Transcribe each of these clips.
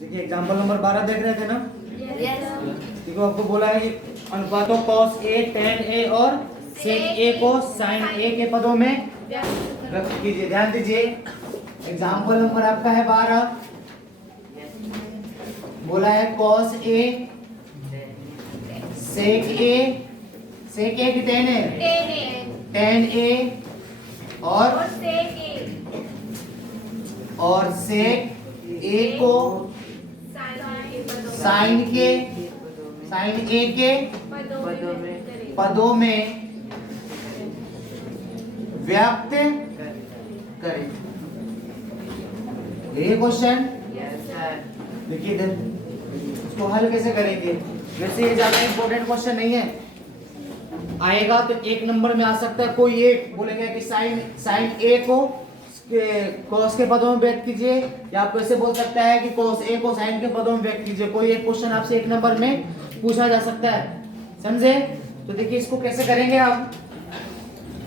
देखिए example number 12 देख रहे थे ना। देखो आपको बोला है कि अनुपातों cos A tan A और sec A को sin A के पदों में व्यक्त कीजिए। ध्यान दीजिए एग्जांपल नंबर आपका है 12। बोला है cos A sec A की tan A और sec A को sin A के पदों में व्यक्त करें। ये क्वेश्चन देखिए इधर इसको हल कैसे करेंगे। वैसे ये ज्यादा इंपॉर्टेंट क्वेश्चन नहीं है, आएगा तो एक नंबर में आ सकता है। कोई एक बोलेगा कि साइन ए को cos के पदों में व्यक्त कीजिए, या आप कैसे बोल सकता है कि cos A को sin के पदों में व्यक्त कीजिए। कोई एक क्वेश्चन आपसे एक नंबर में पूछा जा सकता है, समझे। तो देखिए इसको कैसे करेंगे हम।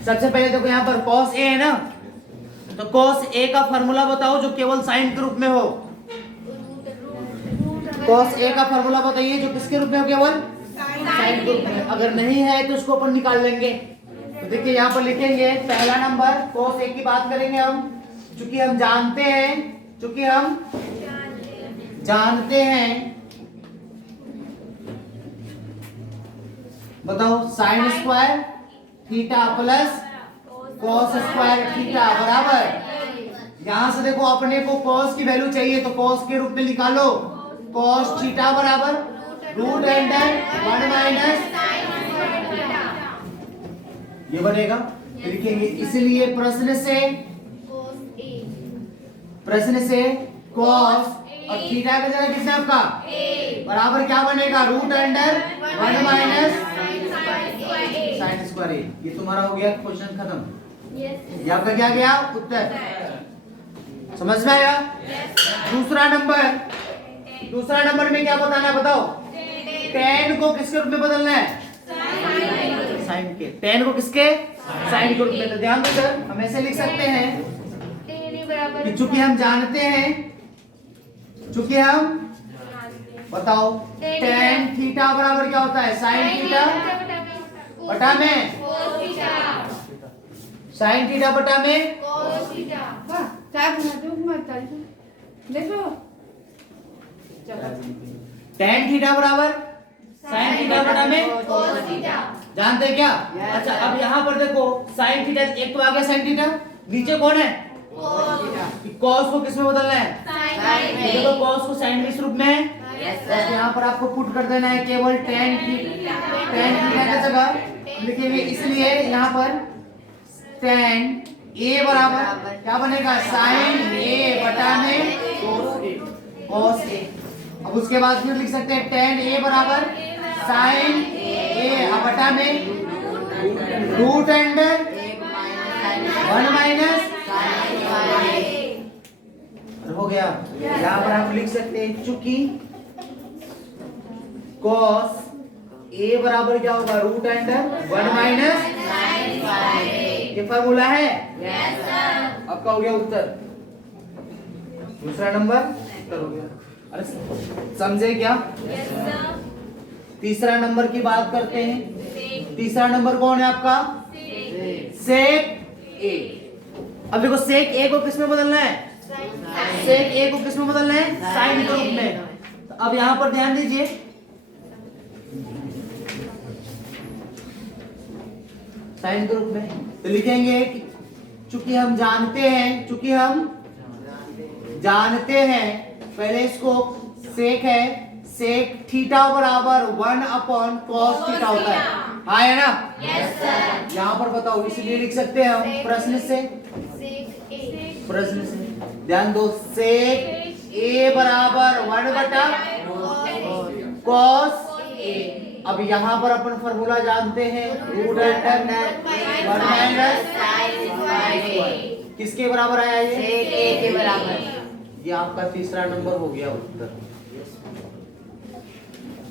सबसे पहले देखो यहाँ पर cos A है ना, तो cos A का फार्मूला बताओ जो केवल साइन के रूप में हो। cos A का फार्मूला बताइए जो किसके रूप में हो, केवल साइन के रूप में। अगर नहीं है तो उसको अपन निकाल लेंगे। तो देखिए यहाँ पर लिखेंगे पहला नंबर cos A की बात करेंगे हम, चूंकि हम जानते हैं बताओ sine square theta plus cos square theta बराबर। यहां से देखो अपने को cos की वैल्यू चाहिए तो cos के रूप में निकालो। cos थीटा बराबर रूट अंडर 1 माइनस ये बनेगा। लिखेंगे इसलिए प्रश्न से cos और थीटा का जगह किसने आपका बराबर क्या बनेगा, root under 1 minus sine square. ये तुम्हारा हो गया क्वेश्चन खत्म। ये आपका क्या गया उत्तर, समझ में आया। दूसरा नंबर में क्या बताना है बताओ। tan को किसके रूप में बदलना है, साइन के। tan को किसके, साइन के रूप में। तो ध्यान दो सर, हम ऐसे लिख सकते हैं कि चूंकि हम जानते हैं बताओ tan थीटा बराबर क्या होता है, साइन थीटा बटा में साइन थीटा बटा में देखो tan थीटा बराबर साइन थीटा बटा में जानते हैं क्या। अच्छा अब यहाँ पर देखो साइन थीटा एक तो आ गया, साइन थीटा नीचे कौन है, cos को किसमें बदलना है, देखो cos को साइन में इस रूप में है। तो यहाँ पर आपको पुट कर देना है केवल tan थीटा की जगह लिखेंगे। इसलिए यहाँ पर tan A बराबर क्या बनेगा, साइन A बटा में cos A। अब उसके बाद फिर लिख सकते हैं tan A बराबर साइन A बटा में रूट अंडर 1 माइनस हो गया। यहाँ पर आप लिख सकते हैं चूंकि cos A बराबर क्या होगा, रूट अंडर 1 माइनस ये फार्मूला है। आपका हो गया उत्तर, दूसरा नंबर उत्तर हो गया। अरे समझे क्या। तीसरा नंबर की बात करते हैं। तीसरा नंबर कौन है आपका, सेक A। अब देखो सेक A को किसमें बदलना है, सेक A को किसमें बदलना है, साइन के रूप में। तो अब यहां पर ध्यान दीजिए साइन के रूप में तो लिखेंगे चूंकि हम जानते हैं पहले इसको सेक है, सेक थीटा बराबर 1 अपॉन cos थीटा होता है, हाँ है ना। यहाँ पर बताओ इसलिए लिख सकते हैं हम प्रश्न से ध्यान दो, सेक A बराबर 1 बटा cos A। अब यहाँ पर अपन फॉर्मूला जानते हैं, रूट अंडर 1 माइनस किसके बराबर आया, ये सेक A के बराबर। ये आपका तीसरा नंबर हो गया उत्तर।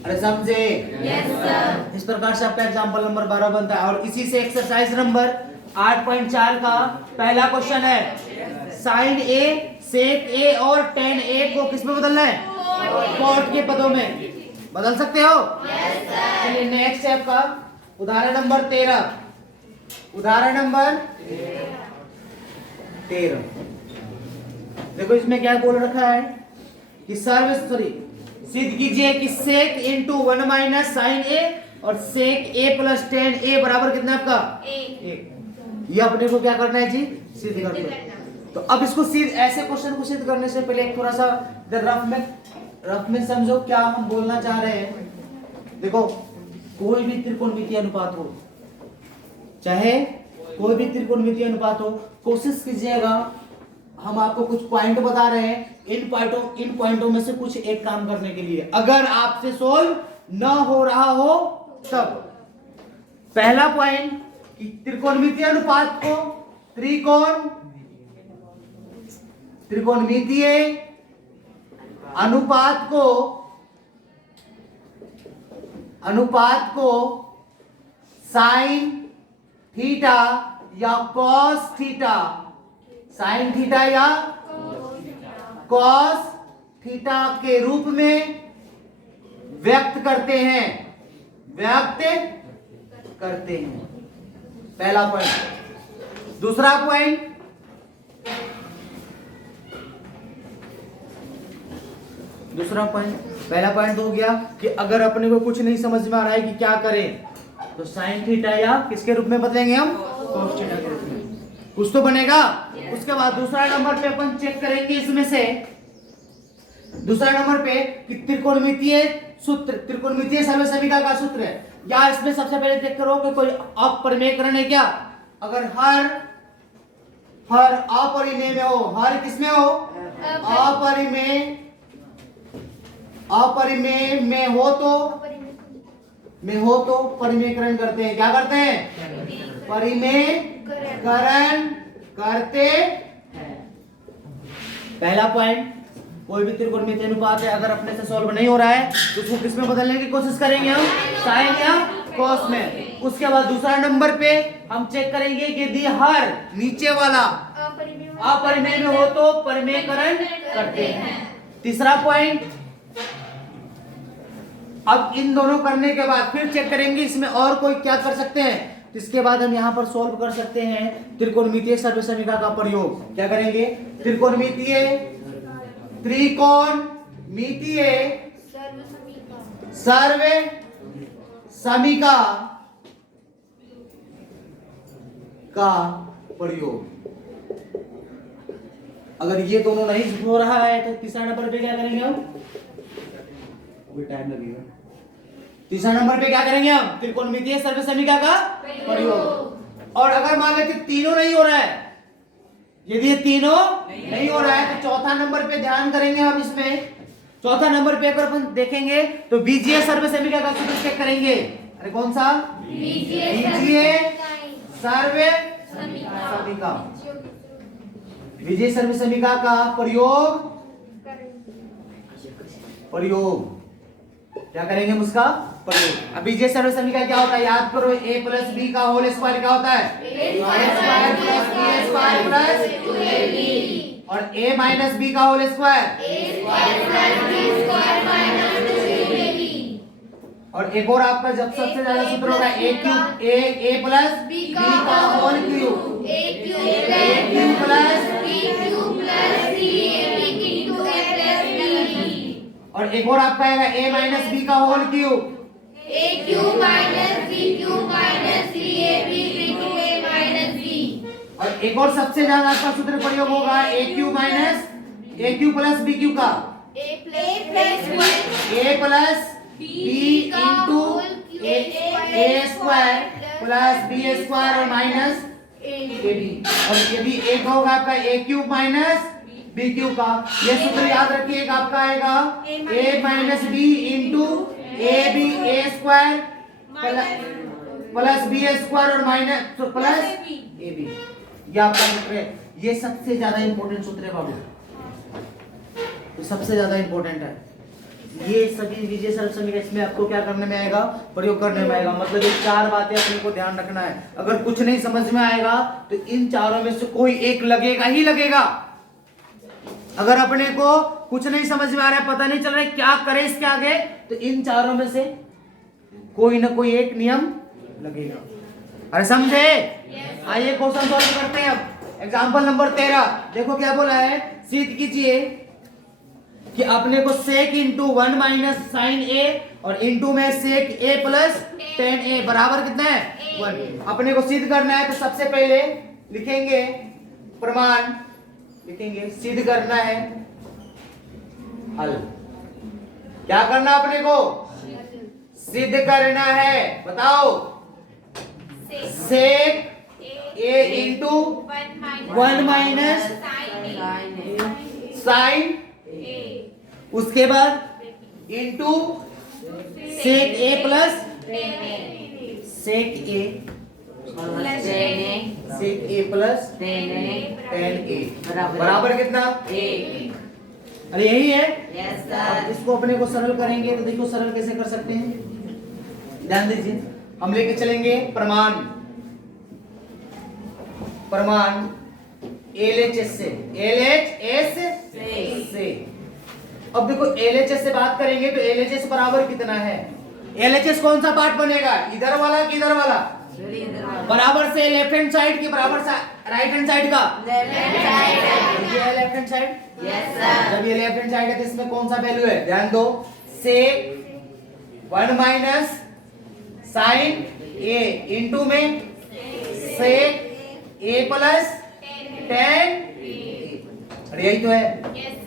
अरे समझे। Yes sir. इस प्रकार से आपका एग्जाम्पल नंबर 12 बनता है। और इसी से एक्सरसाइज नंबर 8.4 का पहला क्वेश्चन है, साइन A, सेक A और tan A को किसमें बदलना है, कॉट के पदों में बदल सकते हो। चलिए नेक्स्ट है आपका उदाहरण नंबर 13। उदाहरण नंबर 13 देखो इसमें क्या बोल रखा है कि सिद्ध कीजिए कि सेक इंटू 1 माइनस साइन ए और सेक ए प्लस टेन ए बराबर कितना आपका 1। ये अपने को क्या करना है जी, सिद्ध करना है। तो अब इसको सिद्ध ऐसे क्वेश्चन को सिद्ध करने से पहले एक थोड़ा सा रफ में समझो क्या हम बोलना चाह रहे हैं। देखो कोई भी त्रिकोणमितीय अनुपात हो, चाहे कोई भी त्रिकोणमितीय अनुपात हो, कोशिश कीजिएगा, हम आपको कुछ पॉइंट बता रहे हैं, इन पॉइंटों में से कुछ एक काम करने के लिए, अगर आपसे सोल्व न हो रहा हो तब। पहला पॉइंट कि त्रिकोणमितीय अनुपात को त्रिकोणमितीय अनुपात को साइन थीटा या कॉस थीटा, साइन थीटा या कॉस थीटा के रूप में व्यक्त करते हैं, पहला पॉइंट। दूसरा पॉइंट, पहला पॉइंट हो गया कि अगर अपने को कुछ नहीं समझ में आ रहा है कि क्या करें, तो साइन थीटा या किसके रूप में बदलेंगे हम, कॉस थीटा के रूप में, कुछ तो बनेगा। उसके बाद दूसरा नंबर पे अपन चेक करेंगे इसमें से, दूसरा नंबर पे कि त्रिकोणमितीय सर्वसमीकरण का सूत्र है, या इसमें सबसे पहले चेक करो कि कोई अपरिमेयकरण है क्या। अगर हर अपरिमेय में हो, हर किसमें हो, अपरिमेय में हो तो परिमेयकरण करते हैं। क्या करते हैं, परिमेयकरण करते हैं। पहला पॉइंट, कोई भी त्रिकोणमितीय अनुपात है, अगर अपने से सॉल्व नहीं हो रहा है तो उसको किसमें बदलने की कोशिश करेंगे हम, साइन या कॉस में। उसके बाद दूसरा नंबर पे हम चेक करेंगे कि यदि हर नीचे वाला अपरिमेय में हो तो परिमेयकरण करते हैं। तीसरा पॉइंट, अब इन दोनों करने के बाद फिर चेक करेंगे इसमें और कोई क्या कर सकते हैं। इसके बाद हम यहां पर सॉल्व कर सकते हैं त्रिकोणमितीय सर्वसमीकरण का प्रयोग। क्या करेंगे, त्रिकोणमितीय सर्वसमीकरण का प्रयोग। अगर ये दोनों नहीं हो रहा है तो तीसरा नंबर पे क्या करेंगे हम, टाइम लगेगा। तीसरा नंबर पे क्या करेंगे हम, त्रिकोणमितीय सर्वसमीकरण का प्रयोग। और अगर मान लेते तीनों नहीं हो रहा है, यदि ये तीनों नहीं हो रहा है तो चौथा नंबर पे ध्यान करेंगे हम। इसमें चौथा नंबर पे अगर अपन देखेंगे तो बीजीय सर्वसमीकरण का सूत्र चेक करेंगे। अरे कौन सा, बीजीय सर्वसमीकरण, बीजीय सर्वसमीकरण का प्रयोग क्या करेंगे हम, उसका प्रयोग। अब बीजीय सर्वसमीकरण क्या होता है, याद करो, a प्लस बी का होल स्क्वायर क्या होता है, a square plus b square plus 2ab, और a माइनस बी का whole square, a square plus b square minus 2ab। और एक और आपका जब सबसे ज्यादा सूत्र होगा a cube, a plus b का whole cube, a cube plus b cube plus 3ab into a plus b। और एक और आपका आएगा a माइनस b का whole cube, a cube minus b cube minus 3ab into a minus b। और एक और सबसे ज्यादा आपका सूत्र प्रयोग होगा a cube minus a cube plus b cube का, a plus b into a square plus b square और माइनस ab। और यदि एक होगा आपका a cube minus b cube का, ये सूत्र याद रखिएगा, आपका आएगा a minus b into a b a square plus b square और माइनस प्लस ए बी। ये आपका सूत्र है, ये सबसे ज्यादा इंपॉर्टेंट सूत्र है बाबू, ये सबसे ज्यादा इंपॉर्टेंट है। ये सभी बीजीय सर्वसमीकरण इसमें आपको क्या करने में आएगा, प्रयोग करने में आएगा। मतलब ये चार बातें अपने को ध्यान रखना है। अगर कुछ नहीं समझ में आएगा तो इन चारों में से कोई एक लगेगा ही लगेगा। अगर अपने को कुछ नहीं समझ में आ रहा है, पता नहीं चल रहा है क्या करें इसके आगे, तो इन चारों में से कोई ना कोई एक नियम लगेगा। अरे समझे? आइए क्वेश्चन सॉल्व करते हैं। अब एग्जांपल नंबर 13 देखो क्या बोला है। सिद्ध कीजिए कि अपने को सेक इंटू 1 माइनस साइन ए और इंटू में सेक ए प्लस टेन ए बराबर कितना है 1। अपने को सिद्ध करना है तो सबसे पहले लिखेंगे प्रमाण, लिखेंगे सिद्ध करना है हल। क्या करना अपने को? सिद्ध करना है। बताओ। सेक ए इंटू 1 माइनस साइन, उसके बाद इंटू सेक ए प्लस सेक ए प्लस टेन ए बराबर कितना? अरे यही है। अब इसको अपने को सरल करेंगे तो देखो सरल कैसे कर सकते हैं, ध्यान दीजिए। हम लेके चलेंगे प्रमाण, प्रमाण LHS से, LHS से। अब देखो LHS से बात करेंगे तो LHS बराबर कितना है? LHS कौन सा पार्ट बनेगा, इधर वाला कि इधर वाला? बराबर से लेफ्ट हैंड साइड की बराबर राइट हैंड साइड का? ये है लेफ्ट हैंड साइड। जब ये लेफ्ट हैंड साइड है तो इसमें कौन सा वैल्यू है? ध्यान दो। सेक 1 माइनस साइन ए इंटू में सेक ए प्लस टेन। अरे यही तो है।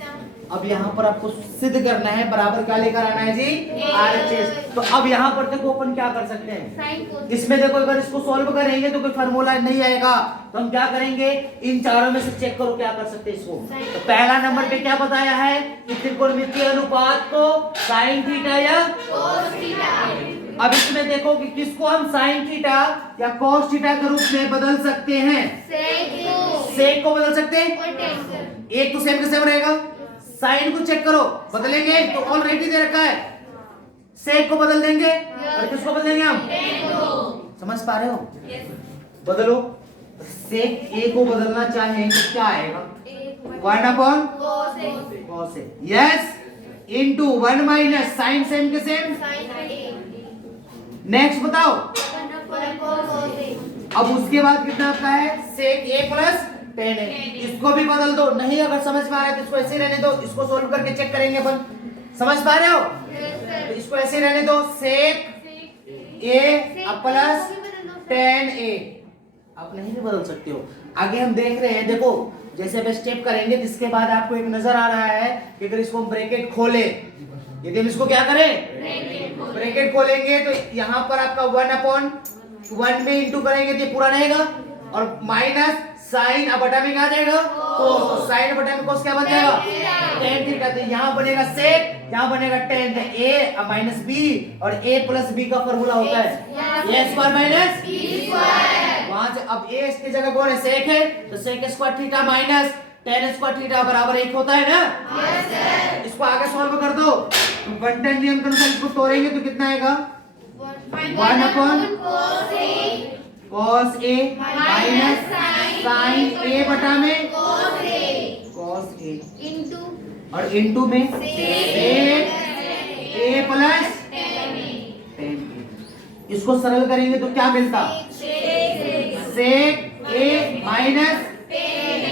अब यहाँ पर आपको सिद्ध करना है, बराबर क्या लेकर आना है जी? RHS। तो अब यहाँ पर देखो अपन क्या कर सकते हैं, इसमें देखो अगर इसको सॉल्व करेंगे तो कोई फार्मूला नहीं आएगा, तो हम क्या करेंगे, इन चारों में से चेक करो क्या कर सकते हैं इसको। तो पहला नंबर पे क्या बताया है कि त्रिकोणमितीय अनुपात को साइन थीटा या कोस थीटा। अब इसमें देखो कि किसको हम साइन थीटा या कोस थीटा के रूप में बदल सकते हैं। सेक को बदल सकते हैं, एक तो सेम का सेम रहेगा। साइन को चेक करो, बदलेंगे तो ऑलरेडी दे रखा है। सेक को बदल देंगे और किसको बदलेंगे हम? समझ पा रहे हो? बदलो। सेक ए को बदलना चाहें तो क्या आएगा? 1 upon cos A. Yes, into 1 minus sine same के सेम। नेक्स्ट बताओ। अब उसके बाद कितना आता है? सेक ए प्लस टेन है। इसको भी बदल दो। नहीं अगर समझ में आ रहा है तो इसको ऐसे रहने दो, इसको सोल्व करके चेक करेंगे अपन। समझ पा रहे हो? तो इसको ऐसे रहने दो, सेक ए प्लस टेन ए। आप नहीं भी बदल सकते हो। आगे हम देख रहे हैं, देखो जैसे अब स्टेप करेंगे जिसके बाद आपको एक नजर आ रहा है कि अगर इसको हम ब्रैकेट खोले, यदि हम इसको क्या करें, ब्रैकेट खोलेंगे तो यहाँ पर आपका 1 अपॉन 1 में इंटू करेंगे तो ये पूरा रहेगा और माइनस साइन अब बटा में क्या आ जाएगा? कोस। तो साइन बटा में कोस क्या बन जाएगा? Tan theta. तो यहाँ बनेगा सेक, यहाँ बनेगा टेन। ए माइनस बी और ए प्लस बी का फॉर्मूला होता है ए स्क्वायर माइनस बी स्क्वायर। वहां से अब ए इसकी जगह कौन है? सेक है, तो sec square theta minus tan square theta बराबर 1 होता है ना? Yes sir. इसको आगे सॉल्व कर दो। 110 नियम के अनुसार इसको तोड़ेंगे तो कितना आएगा? 1 अपॉन कॉस ए माइनस साइन ए बटा में कॉस ए और इंटू में सेक ए प्लस टेन ए। इसको सरल करेंगे तो क्या मिलता? सेक ए माइनस टेन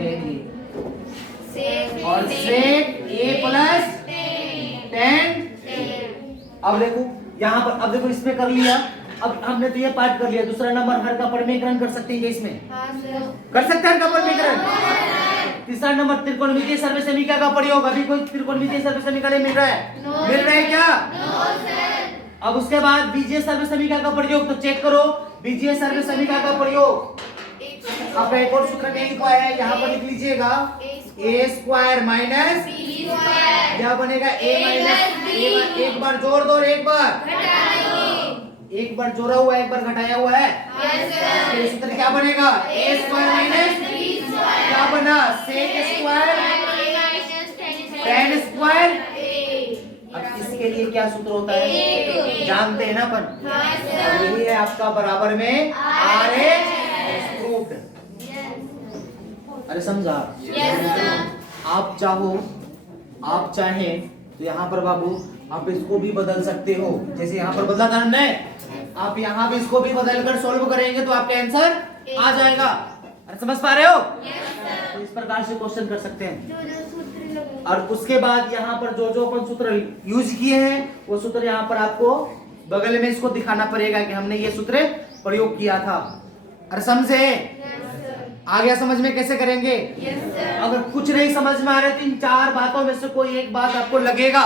ए और सेक ए प्लस टेन। अब देखो यहाँ पर, अब देखो इसमें कर लिया। अब हमने तो ये पार्ट कर लिया। दूसरा नंबर हर का परिमेयकरण कर सकते हैं इसमें? कर सकते हैं हर का परिमेयकरण। तीसरा नंबर त्रिकोणमितीय सर्वसमीकरण का प्रयोग। अभी कोई त्रिकोणमितीय सर्वसमीकरण मिल रहा है? मिल रहा है क्या? अब उसके बाद बीजीय सर्वसमीकरण का प्रयोग। तो चेक करो बीजीय सर्वसमीकरण का प्रयोग। अब एक और सूत्र नहीं लिखा है, यहाँ पर लिख लीजिएगा ए स्क्वायर माइनस बी स्क्वायर। यह बनेगा ए माइनस, एक बार जोड़ दो और एक बार जोड़ा हुआ है, एक बार घटाया हुआ है। तो सूत्र क्या बनेगा? A square minus b square. क्या बना? Sec square tan square. अब इसके लिए क्या सूत्र होता है जानते हैं ना अपन? यही है आपका बराबर में RH प्रूव्ड। अरे समझा? आप चाहें तो यहाँ पर बाबू आप इसको भी बदल सकते हो, जैसे यहाँ पर बदला था हमने, आप यहाँ पे इसको भी बदल कर सोल्व करेंगे तो आपका आंसर आ जाएगा। अरे समझ पा रहे हो? तो इस प्रकार से क्वेश्चन कर सकते हैं। और उसके बाद यहाँ पर जो जो अपन सूत्र यूज किए हैं वो सूत्र यहाँ पर आपको बगल में इसको दिखाना पड़ेगा कि हमने ये सूत्र प्रयोग किया था। अरे समझे? आ गया समझ में कैसे करेंगे? अगर कुछ नहीं समझ में आ रहा तो इन 4 बातों में से कोई एक बात आपको लगेगा,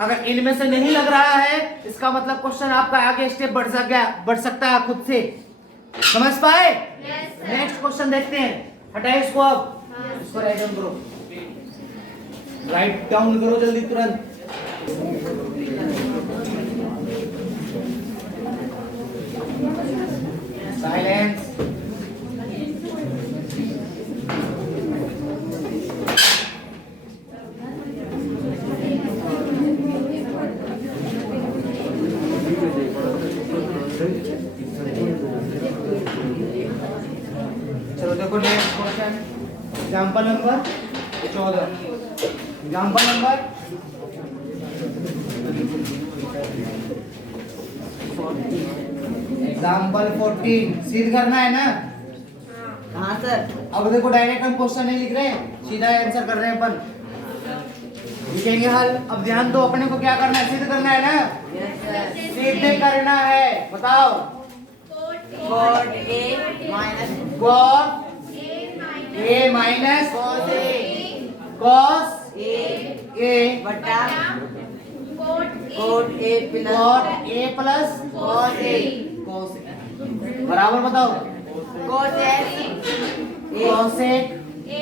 अगर इनमें से नहीं लग रहा है इसका मतलब क्वेश्चन आपका आगे स्टेप बढ़ सकता है खुद से। समझ पाए? नेक्स्ट क्वेश्चन देखते हैं। हटाए इसको, अब इसको राइट डाउन करो, राइट डाउन करो जल्दी तुरंत। साइलेंस। चलो देखो next question, example number 14। Example number 14 सीध करना है ना? हाँ सर। अब देखो डायरेक्ट हम क्वेश्चन नहीं लिख रहे हैं, सीधा आंसर कर रहे हैं अपन, लिखेंगे हल। अब ध्यान दो, अपने को क्या करना है? सिद्ध करना है ना? सिद्ध करना है। बताओ। Cot A minus cot A minus cos A बटा cot A plus cot A plus cos A बराबर बताओ। कोसेक कोसेक ए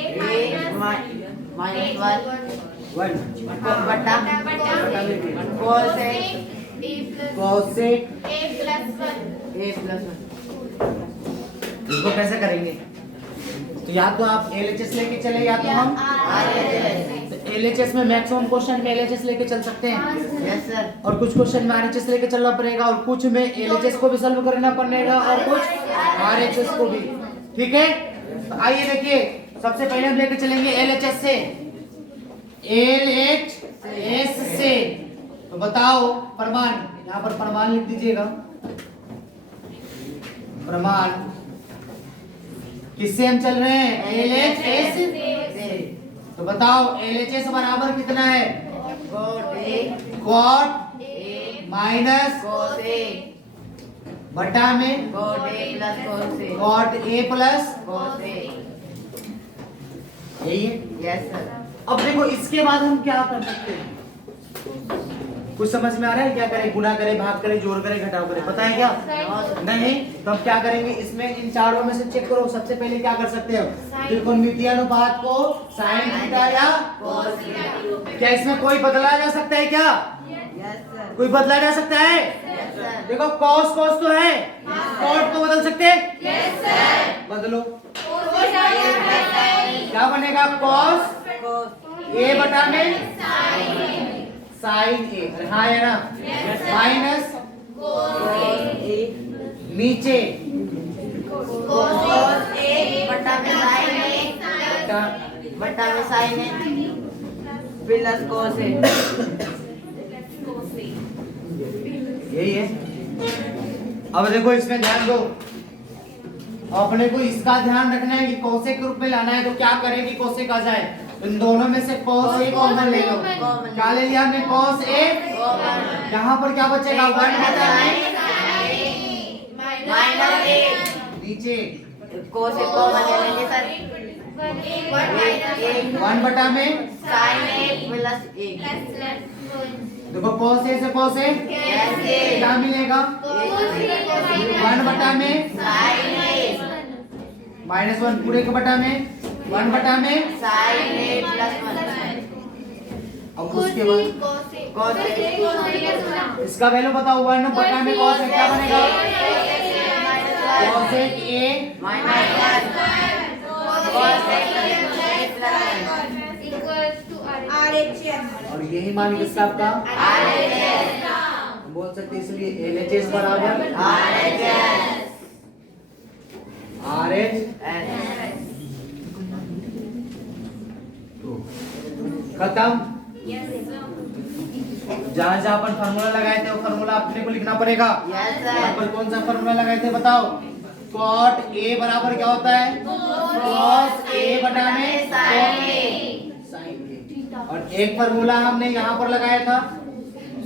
माइनस 1 बटा कोसेक कोसेक ए प्लस 1। इसको कैसे करेंगे? तो या तो आप एलएचएस लेके चले या तो हम एलएचएस में मैक्सिमम क्वेश्चन में एलएचएस लेके चल सकते हैं। Yes sir. और कुछ क्वेश्चन में आरएचएस लेके चलना पड़ेगा, और कुछ में एलएचएस को भी सॉल्व करना पड़ेगा, और कुछ आरएचएस को भी। ठीक है, तो आइए देखिए, सबसे पहले हम लेके चलेंगे एलएचएस से, एलएचएस से। तो बताओ प्रमाण, यहाँ पर प्रमाण लिख दीजिएगा। प्रमाण किससे हम चल रहे हैं? एलएचएस से। तो बताओ एलएचएस बराबर कितना है? Cot A minus cos A बटा में cot A plus cos A cot A plus cos A. यही है। Yes sir. अब देखो इसके बाद हम क्या कर सकते हैं? कुछ समझ में आ रहा है? क्या करें? गुना करें, भाग करें, जोड़ करें, घटाव करें? पता है क्या? नहीं। तो हम क्या करेंगे? इसमें इन चारों में से चेक करो। सबसे पहले क्या कर सकते हो? त्रिकोणमितीय अनुपात को साइन थीटा या कोस थीटा। क्या इसमें कोई बदला जा सकता है क्या? Yes sir. कोई बदला जा सकता है? Yes sir. देखो कॉस कॉस तो है, कॉट को बदल सकते हैं? Yes sir. बदलो, क्या बनेगा? कॉस कोस ए बटा में साइन ए, हाँ है ना? माइनस ए नीचे कोस ए बटा में साइन ए बटा में sign A plus cos A. यही है। अब देखो इसमें ध्यान दो, अपने को इसका ध्यान रखना है कि कोसेक के रूप में लाना है। तो क्या करें कि कोसेक आ जाए? इन दोनों में से cos a कॉमन ले लो। क्या ले लिया हमने? cos a। यहाँ पर क्या बचेगा? 1 बटा में माइनस ए नीचे कोस ए कॉमन ले लेंगे सर। 1 बटा में साइन ए प्लस ए। देखो cos a से cos a कैसे? क्या मिलेगा? 1 बटा में साइन ए माइनस 1 पूरे के बटा में 1 बटा में साइन ए प्लस 1। अब उसके बाद कोस ए इसका वैल्यू बताओ। 1 बटा में cos a क्या बनेगा? cos a माइनस 1 कोस ए और यही मान किसका आपका? हम बोल सकते हैं इसलिए LHS बराबर RH खत्म। जहाँ जहाँ अपन फार्मूला लगाए थे वो फार्मूला अपने को लिखना पड़ेगा। Yes, sir. यहाँ पर कौन सा फार्मूला लगाए थे बताओ? cot a बराबर क्या होता है? cos a बटा में sin a। और एक फार्मूला हमने यहाँ पर लगाया था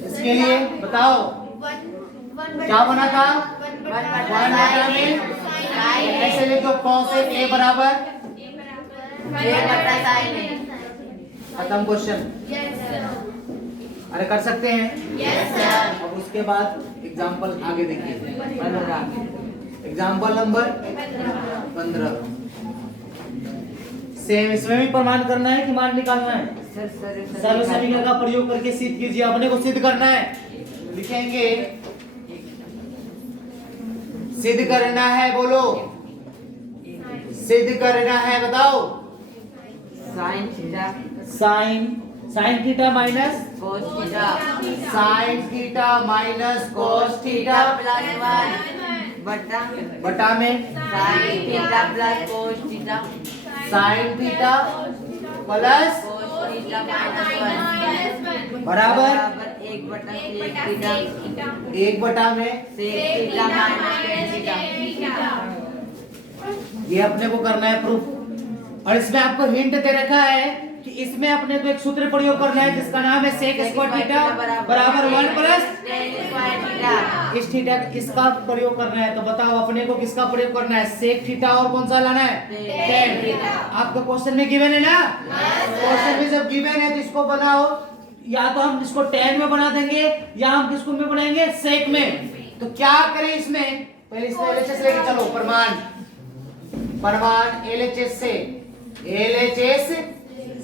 इसके लिए बताओ क्या बना था? 1 बटा में ऐसे लिखो cos a बराबर खत्म क्वेश्चन। अरे कर सकते हैं। अब उसके बाद एग्जाम्पल आगे देखिए। Example number 15। सेम इसमें भी प्रमाण करना है कि मान निकालना है? सर्व समीकरण का प्रयोग करके सिद्ध कीजिए। अपने को सिद्ध करना है। लिखेंगे सिद्ध करना है, बोलो सिद्ध करना है, बताओ। Sine theta minus sine theta minus cos theta बटा में साइन थीटा प्लस बराबर 1 बटा में ये अपने को करना है प्रूफ। और इसमें आपको हिंट दे रखा है कि इसमें अपने को एक सूत्र प्रयोग करना है जिसका नाम है सेक स्क्वायर थीटा बराबर 1 प्लस इस थीटा, इसका प्रयोग करना है। तो बताओ अपने को किसका प्रयोग करना है? सेक थीटा और कौन सा लाना है? टेन। आपको क्वेश्चन में गिवन है ना? क्वेश्चन में जब गिवन है तो इसको बनाओ, या तो हम इसको टेन में बना देंगे या हम किसको में बनाएंगे? सेक में। तो क्या करें इसमें? पहले इसमें एलएचएस लेके चलो। प्रमाण एलएचएस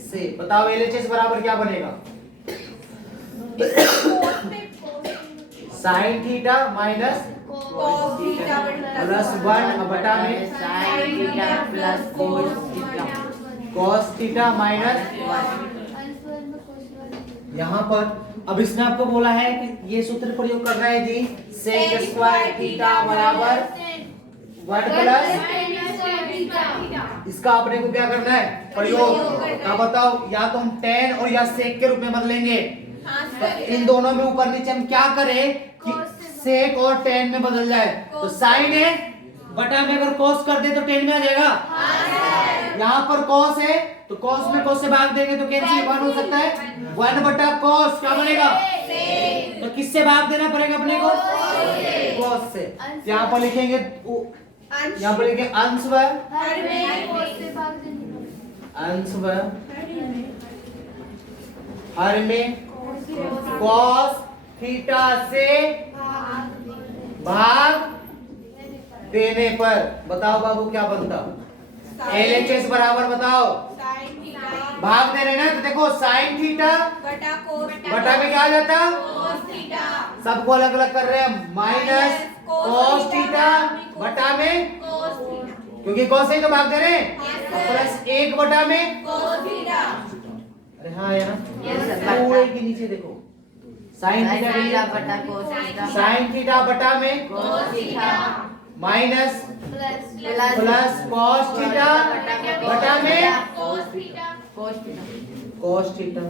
से बताओ एलएचएस बराबर क्या बनेगा? साइन थीटा माइनस प्लस 1 बटा में कॉस थीटा माइनस यहाँ पर। अब इसने आपको बोला है कि ये सूत्र प्रयोग करना है जी। सेक स्क्वायर थीटा बराबर 1 प्लस इसका अपने को क्या करना है? प्रयोग। अब बताओ या तो हम टेन और या सेक के रूप में बदलेंगे। तो इन दोनों में ऊपर नीचे हम क्या करें कि सेक और टेन में बदल जाए। तो साइन है बटा में अगर कॉस कर दे तो टेन में आ जाएगा। यहाँ पर कॉस है तो कॉस में कॉस से भाग देंगे तो कैंसिल 1 हो सकता है। 1 बटा कॉस क्या बनेगा? तो किससे भाग देना पड़ेगा अपने को? कॉस से। यहाँ पर लिखेंगे अंश व हर में कॉस थीटा से भाग देने पर बताओ बाबू क्या बनता? एलएचएस बराबर बताओ भाग दे रहे ना, तो देखो साइन थीटा बटा में क्या आ जाता? सबको अलग अलग कर रहे हैं। माइनस कॉस थीटा बटा में, क्योंकि कॉस से ही तो भाग दे रहे हैं, प्लस 1 बटा में। अरे हाँ यार, पूरे के नीचे देखो साइन थीटा बटा में माइनस प्लस कॉस थीटा बटा में कॉस थीटा।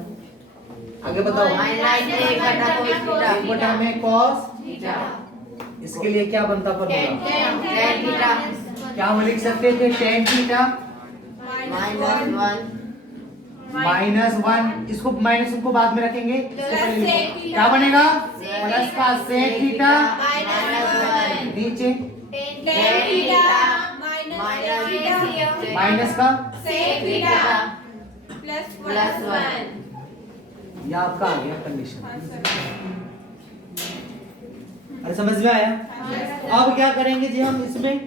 आगे बताओ। 1 बटा में कॉस। इसके लिए क्या बनता फॉर्मूला? क्या हम लिख सकते थे? Ten theta minus 1। इसको माइनस को बाद में रखेंगे। इसको पहले लिखो। क्या बनेगा? प्लस का सेक थीटा नीचे माइनस का प्लस 1। यह आपका आ गया कंडीशन। अरे समझ में आया? अब क्या करेंगे जी हम इसमें?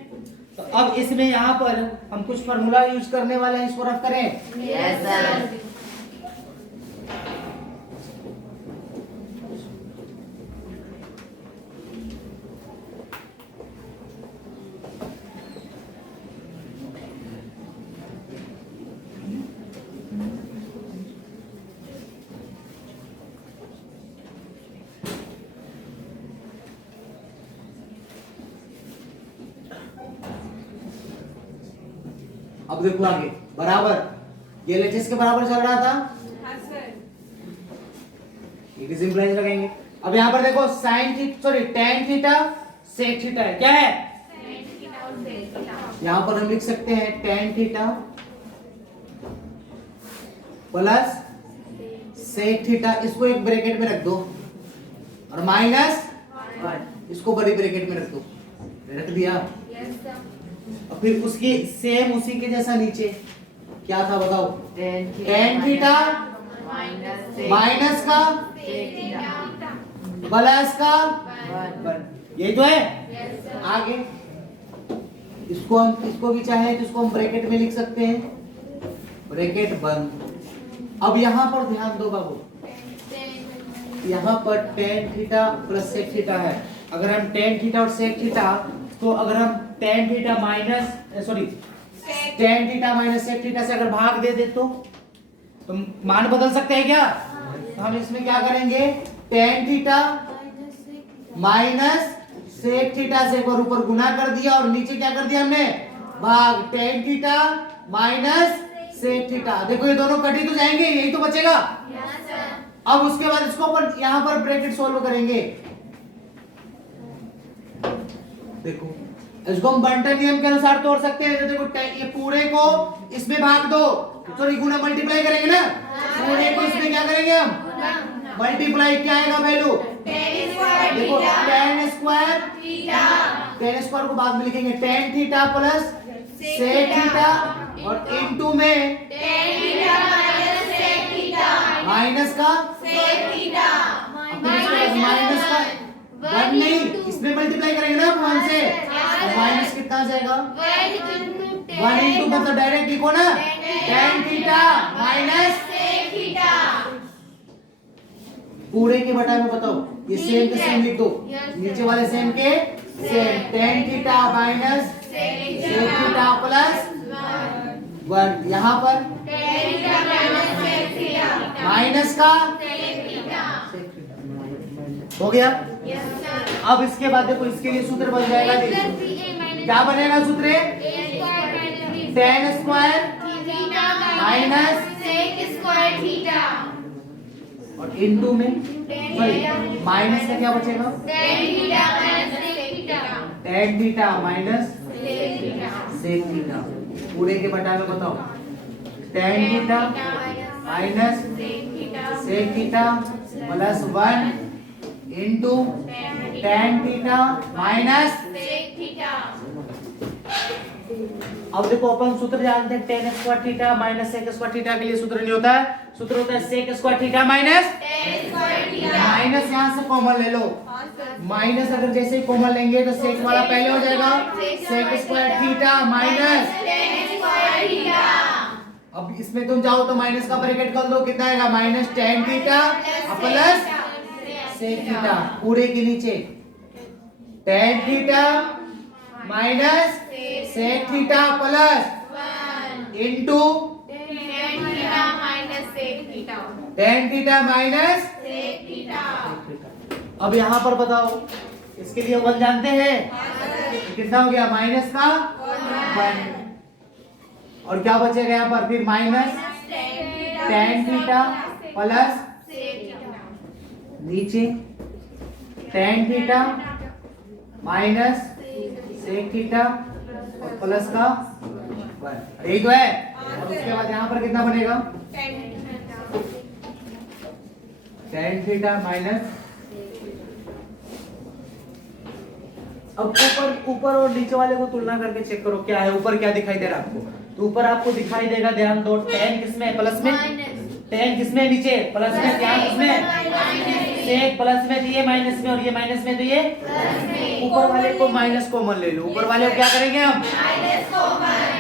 तो अब इसमें यहाँ पर हम कुछ फार्मूला यूज करने वाले हैं। इसको रफ करें। Yes sir. अब देखो आगे बराबर ये एलएचएस के बराबर चल रहा था। हाँ सर। इट इज इंप्लाइज लगाएंगे। अब यहाँ पर देखो sine theta sorry tan theta sec theta है, क्या है? यहाँ पर हम लिख सकते हैं tan theta plus sec theta, इसको एक ब्रैकेट में रख दो और माइनस इसको बड़ी ब्रैकेट में रख दो, रख दिया। और फिर उसकी सेम उसी के जैसा नीचे क्या था बताओ? टेन थीटा माइनस का प्लस का 1, यही तो है। आगे इसको भी चाहे तो इसको हम ब्रैकेट में लिख सकते हैं, ब्रैकेट बंद। अब यहाँ पर ध्यान दो बाबू, यहाँ पर tan theta plus sec theta है। अगर हम टेन थीटा और सेक थीटा, तो अगर हम tan theta minus sec theta से अगर भाग दे तो मान बदल सकते हैं क्या? तो हम इसमें क्या करेंगे, tan theta minus sec theta से एक बार ऊपर गुना कर दिया और नीचे क्या कर दिया हमने, भाग tan theta minus sec theta. देखो ये दोनों कट ही तो जाएंगे, यही तो बचेगा। अब उसके बाद इसको पर यहाँ पर ब्रैकेट सॉल्व करेंगे। देखो इसको हम बंटन नियम के अनुसार तोड़ सकते हैं। तो देखो ये पूरे को इसमें भाग दो, सॉरी गुना मल्टीप्लाई करेंगे ना, पूरे को इसमें क्या करेंगे हम, मल्टीप्लाई। क्या आएगा वैल्यू? देखो टेन स्क्वायर को बाद में लिखेंगे, tan theta plus sec theta और इनटू में माइनस का माइनस का 1 नहीं, इसमें मल्टीप्लाई करेंगे ना 1 से, माइनस कितना आ जाएगा? 1 इंटू मतलब डायरेक्ट लिखो ना, टेन थीटा माइनस पूरे के बटा में बताओ, ये सेम के सेम लिख दो, नीचे वाले सेम के same, tan theta minus sec theta plus 1, यहाँ पर माइनस का हो गया। अब इसके बाद देखो इसके लिए सूत्र बन जाएगा, क्या बनेगा सूत्र? टेन स्क्वायर माइनस और इनटू में सॉरी माइनस का क्या बचेगा? Tan theta minus sec theta, पूरे के बटा में बताओ, tan theta minus sec theta plus 1 into tan theta minus. अब देखो अपन सूत्र जानते हैं, tan square theta minus sec square theta के लिए सूत्र नहीं होता है, सूत्र होता है sec square theta minus minus, यहाँ से कॉमन ले लो, माइनस अगर जैसे ही कॉमन लेंगे तो सेक वाला पहले हो जाएगा, सेक स्क्वायर थीटा माइनस। अब इसमें तुम जाओ तो माइनस का ब्रैकेट कर दो, कितना आएगा? Minus tan theta plus sec theta, पूरे के नीचे tan theta minus sec theta plus into tan theta minus. अब यहाँ पर बताओ, इसके लिए 1 जानते हैं, कितना हो गया? माइनस का 1 और क्या बचेगा यहाँ पर? फिर माइनस टेन थीटा प्लस नीचे tan theta minus sec theta और प्लस का 1, यही तो है। और उसके बाद यहाँ पर कितना बनेगा? टेन थीटा माइनस, अब ऊपर और नीचे वाले को तुलना करके चेक करो क्या है, ऊपर क्या दिखाई दे रहा है आपको? तो ऊपर आपको दिखाई देगा, ध्यान दो, टेन किसमें? प्लस में, टेन किसमें? नीचे प्लस में, क्या किसमें? सेक प्लस में, तो ये माइनस में और ये माइनस में, तो ये ऊपर वाले को माइनस कॉमन ले लो। ऊपर वाले को क्या करेंगे हम?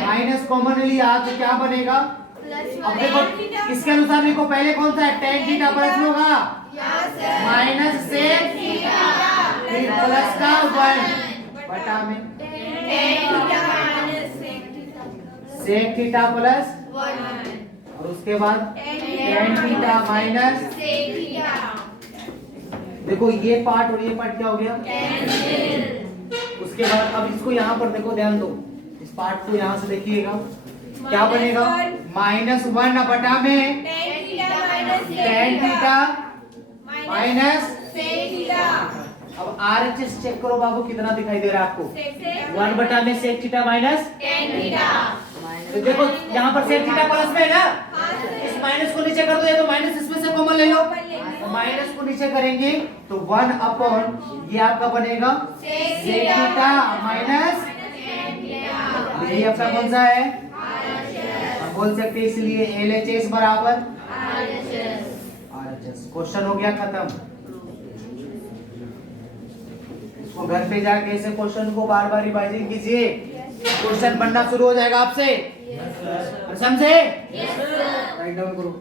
माइनस कॉमन लिया तो क्या बनेगा? अब देखो इसके अनुसार लिखो, पहले कौन सा है? टेन थीटा प्लस में होगा माइनस सेक फिर प्लस का 1 बटा में सेक थीटा प्लस 1 और उसके बाद टेन थीटा माइनस। देखो ये पार्ट और ये पार्ट क्या हो गया? उसके बाद अब इसको यहाँ पर देखो, ध्यान दो, इस पार्ट को यहाँ से देखिएगा, क्या बनेगा? -1 बटा में टेन थीटा माइनस अब RHS चेक करो बाबू कितना दिखाई दे रहा है आपको 1 बटा में sec थीटा माइनस तो देखो यहाँ पर sec थीटा प्लस में है ना इस माइनस को नीचे कर दो या तो माइनस इसमें से कॉमन ले लो तो माइनस को नीचे करेंगे तो 1 अपॉन ये आपका बनेगा sec थीटा माइनस यही आपका कौन सा है हम बोल सकते हैं इसलिए LHS बराबर RHS क्वेश्चन हो गया खत्म इसको घर पे जाके ऐसे क्वेश्चन को बार बार रिवाइजिंग कीजिए क्वेश्चन बनना शुरू हो जाएगा आपसे समझे राइट डाउन करो